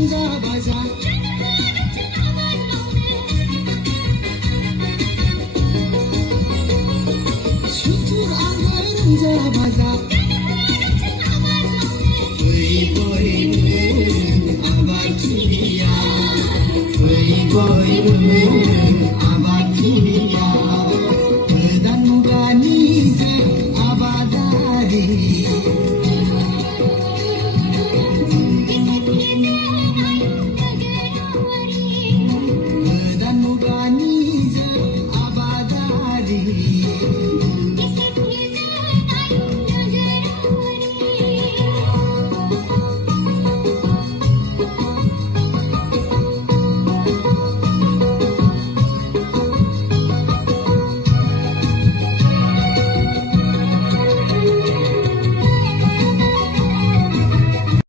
रंगा बाजा सुथुर आंगोर रंगा बाजा फै फै आबाद थिलिया फै फै आबाद थिलिया गोदान मुगानि आबादारि गोदान मुगानि आबादारि